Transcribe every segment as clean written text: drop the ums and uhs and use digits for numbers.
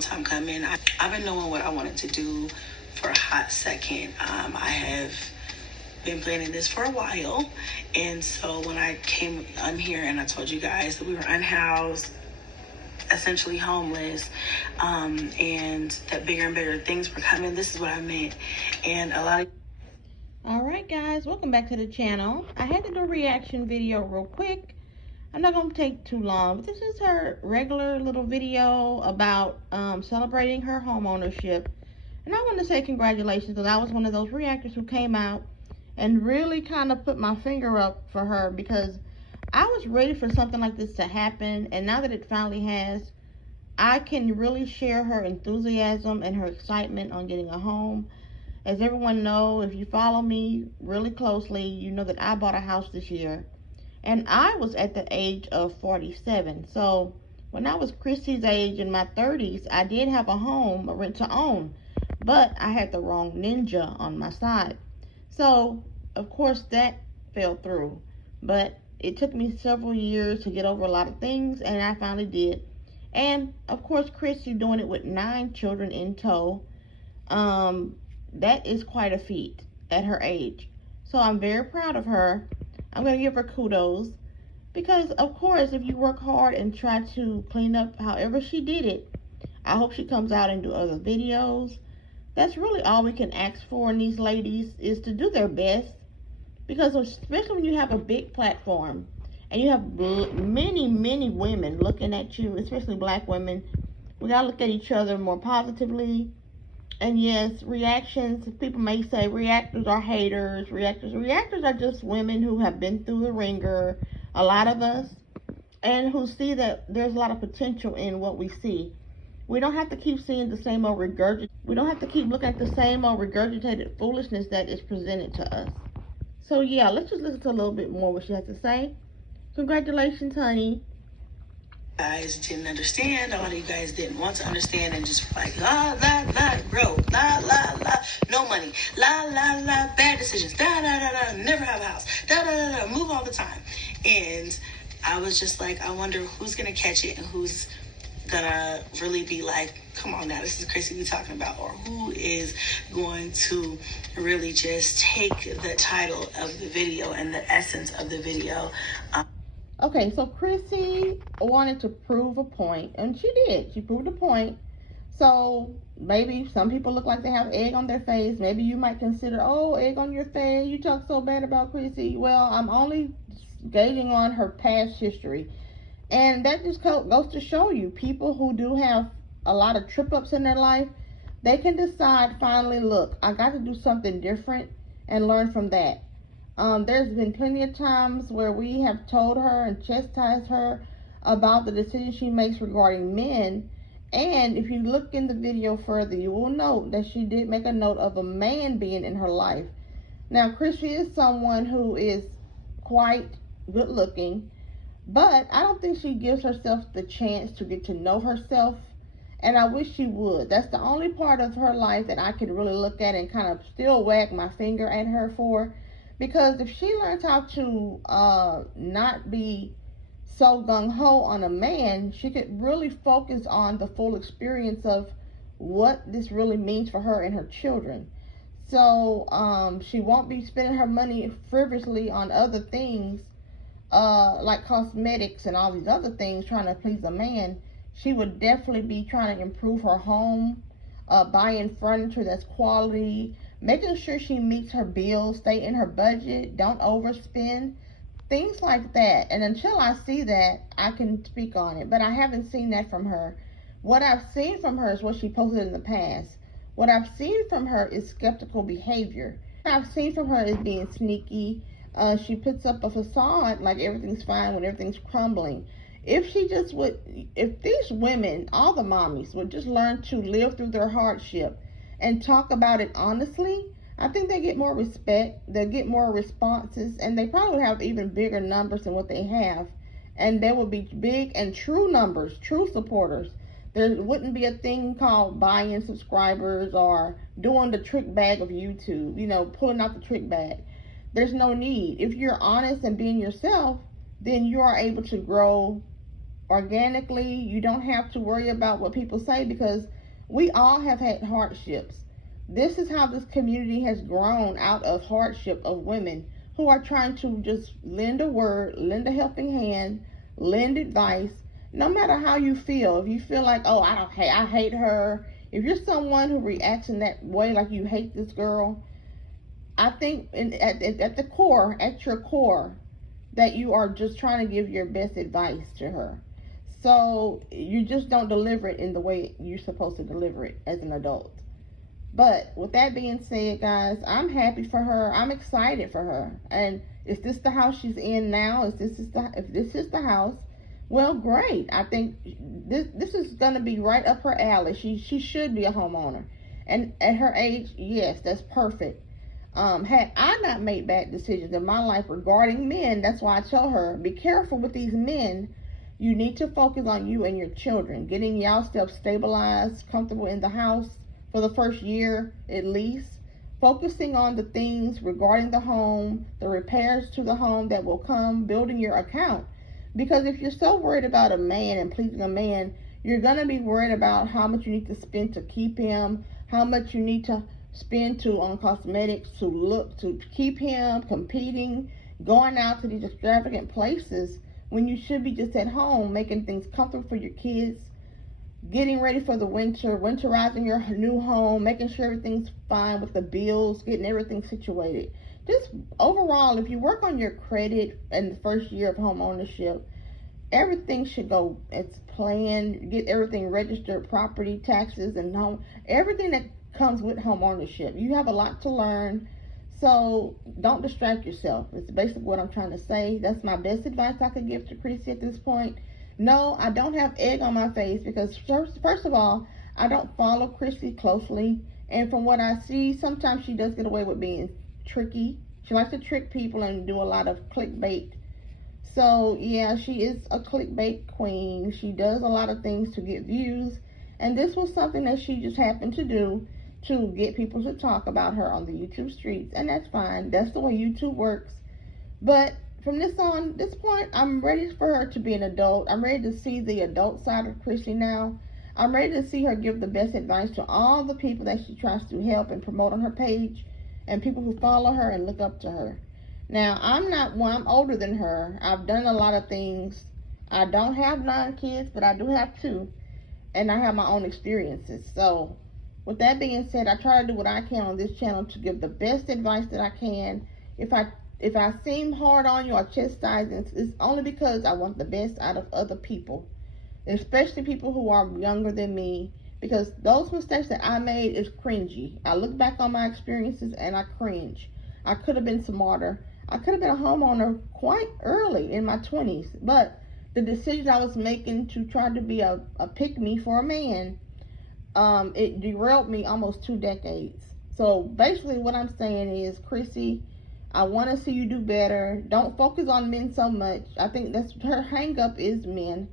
long time coming. I've been knowing what I wanted to do for a hot second. I have been planning this for a while, and so when I came on here and I told you guys that we were unhoused, essentially homeless, and that bigger and bigger things were coming, this is what I meant. And a lot of all right, guys, welcome back to the channel. I had to do a reaction video real quick. I'm not gonna take too long, but this is her regular little video about celebrating her home ownership. And I want to say congratulations, because I was one of those reactors who came out and really kind of put my finger up for her, because I was ready for something like this to happen, and now that it finally has, I can really share her enthusiasm and her excitement on getting a home. As everyone knows, if you follow me really closely, you know that I bought a house this year, and I was at the age of 47. So when I was Chrissy's age in my 30s, I did have a home, a rent to own, but I had the wrong ninja on my side. So of course that fell through, but it took me several years to get over a lot of things, and I finally did. And of course, Chrissy doing it with 9 children in tow, that is quite a feat at her age. So I'm very proud of her. I'm going to give her kudos, because of course, if you work hard and try to clean up however she did it, I hope she comes out and do other videos. That's really all we can ask for in these ladies, is to do their best, because especially when you have a big platform and you have many women looking at you, especially black women, we got to look at each other more positively. And yes, reactions, people may say reactors are haters. Reactors are just women who have been through the ringer, a lot of us, and who see that there's a lot of potential in what we see. We don't have to keep seeing the same old we don't have to keep looking at the same old regurgitated foolishness that is presented to us. So yeah, let's just listen to a little bit more what she has to say. Congratulations, honey. guys didn't understand. A lot of you guys didn't want to understand and just like la la la, bro, la la la, no money, la la la, bad decisions, da da da da, never have a house, da da da da, move all the time. And I was just like, I wonder who's gonna catch it and who's gonna really be like, come on now, this is crazy we talking about, or who is going to really just take the title of the video and the essence of the video. Okay, so Chrissy wanted to prove a point, and she did. She proved a point. So maybe some people look like they have egg on their face. Maybe you might consider, oh, egg on your face, you talk so bad about Chrissy. Well, I'm only gauging on her past history. And that just goes to show you, people who do have a lot of trip-ups in their life, they can decide finally, look, I got to do something different and learn from that. There's been plenty of times where we have told her and chastised her about the decisions she makes regarding men. And if you look in the video further, you will note that she did make a note of a man being in her life. Now, Chrissy is someone who is quite good looking, but I don't think she gives herself the chance to get to know herself. And I wish she would. That's the only part of her life that I can really look at and kind of still wag my finger at her for. Because if she learns how to not be so gung-ho on a man, she could really focus on the full experience of what this really means for her and her children. So she won't be spending her money frivolously on other things, like cosmetics and all these other things, trying to please a man. She would definitely be trying to improve her home, buying furniture that's quality, making sure she meets her bills, stay in her budget, don't overspend, things like that. And until I see that, I can speak on it. But I haven't seen that from her. What I've seen from her is what she posted in the past. What I've seen from her is skeptical behavior. What I've seen from her is being sneaky. She puts up a facade like everything's fine when everything's crumbling. If these women, all the mommies, would just learn to live through their hardship and talk about it honestly, I think they get more respect, they'll get more responses, and they probably have even bigger numbers than what they have. And there will be big and true numbers, true supporters. There wouldn't be a thing called buying subscribers or doing the trick bag of YouTube, pulling out the trick bag. There's no need. If you're honest and being yourself, then you are able to grow organically. You don't have to worry about what people say, because we all have had hardships. This is how this community has grown, out of hardship of women who are trying to just lend a word, lend a helping hand, lend advice. No matter how you feel, if you feel like, oh, I hate her, if you're someone who reacts in that way, like you hate this girl, I think at the core, at your core, that you are just trying to give your best advice to her. So you just don't deliver it in the way you're supposed to deliver it as an adult. But with that being said, guys, I'm happy for her. I'm excited for her. And is this the house she's in now? If this is the house, well, great. I think this is going to be right up her alley. She should be a homeowner. And at her age, yes, that's perfect. Had I not made bad decisions in my life regarding men, that's why I tell her, be careful with these men. You need to focus on you and your children, getting y'all stuff stabilized, comfortable in the house for the first year at least, focusing on the things regarding the home, the repairs to the home that will come, building your account. Because if you're so worried about a man and pleasing a man, you're going to be worried about how much you need to spend to keep him, how much you need to spend on cosmetics to keep him, competing, going out to these extravagant places, when you should be just at home making things comfortable for your kids, getting ready for the winter, winterizing your new home, making sure everything's fine with the bills, getting everything situated. Just overall, if you work on your credit in the first year of home ownership, everything should go as planned. Get everything registered, property, taxes, and home, everything that comes with home ownership. You have a lot to learn, so don't distract yourself. It's basically what I'm trying to say. That's my best advice I could give to Chrissy at this point. No, I don't have egg on my face, because first of all, I don't follow Chrissy closely, and from what I see, sometimes she does get away with being tricky. She likes to trick people and do a lot of clickbait. So yeah, she is a clickbait queen. She does a lot of things to get views, and this was something that she just happened to do to get people to talk about her on the YouTube streets, and that's fine. That's the way YouTube works. But from this point, I'm ready for her to be an adult. I'm ready to see the adult side of Chrissy now. I'm ready to see her give the best advice to all the people that she tries to help and promote on her page, and people who follow her and look up to her. Now, I'm older than her. I've done a lot of things. I don't have 9 kids, but I do have 2, and I have my own experiences. So with that being said, I try to do what I can on this channel to give the best advice that I can. If I seem hard on you or chastising, it's only because I want the best out of other people, especially people who are younger than me, because those mistakes that I made is cringy. I look back on my experiences and I cringe. I could have been smarter. I could have been a homeowner quite early in my 20s, but the decisions I was making to try to be a pick-me for a man, it derailed me almost 2 decades. So basically what I'm saying is, Chrissy, I want to see you do better. Don't focus on men so much. I think that's her hang-up, is men.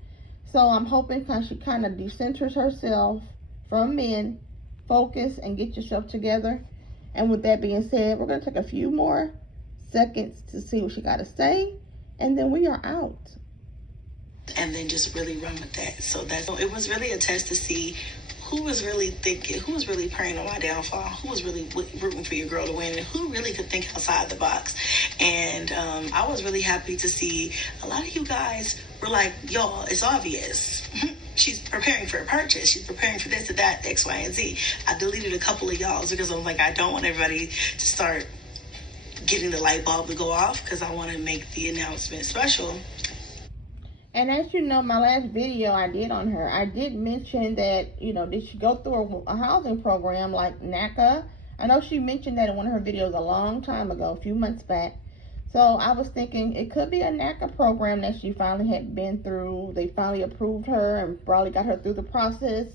So I'm hoping she kind of decenters herself from men, focus, and get yourself together. And with that being said, we're going to take a few more seconds to see what she got to say, and then we are out. And then just really run with that. So it was really a test to see who was really thinking, who was really praying on my downfall, who was really rooting for your girl to win, and who really could think outside the box. And I was really happy to see a lot of you guys were like, y'all, it's obvious. She's preparing for a purchase. She's preparing for this or that, X, Y, and Z. I deleted a couple of y'all's because I'm like, I don't want everybody to start getting the light bulb to go off, because I want to make the announcement special. And as you know, my last video I did on her, I did mention that, did she go through a housing program like NACA? I know she mentioned that in one of her videos a long time ago, a few months back. So I was thinking it could be a NACA program that she finally had been through. They finally approved her and probably got her through the process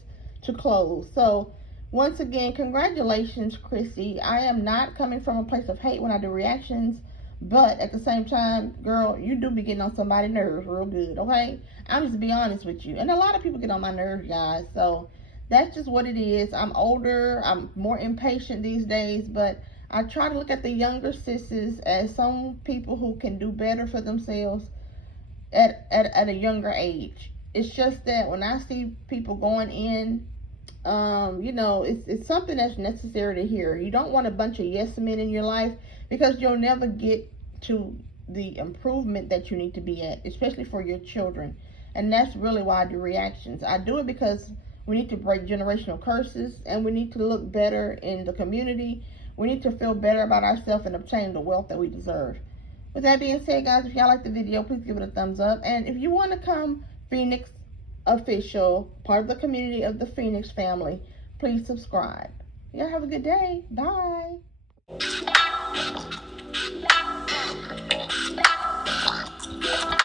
to close. So once again, congratulations, Chrissy. I am not coming from a place of hate when I do reactions. But at the same time, girl, you do be getting on somebody's nerves real good, okay? I'm just be honest with you. And a lot of people get on my nerves, guys. So that's just what it is. I'm older. I'm more impatient these days. But I try to look at the younger sisters as some people who can do better for themselves at a younger age. It's just that when I see people going in, it's something that's necessary to hear. You don't want a bunch of yes men in your life, because you'll never get to the improvement that you need to be at, especially for your children. And that's really why I do reactions. I do it because we need to break generational curses, and we need to look better in the community. We need to feel better about ourselves and obtain the wealth that we deserve. With that being said, guys, if y'all like the video, please give it a thumbs up. And if you want to come Phoenix official, part of the community of the Phoenix family, please subscribe. Y'all have a good day. Bye.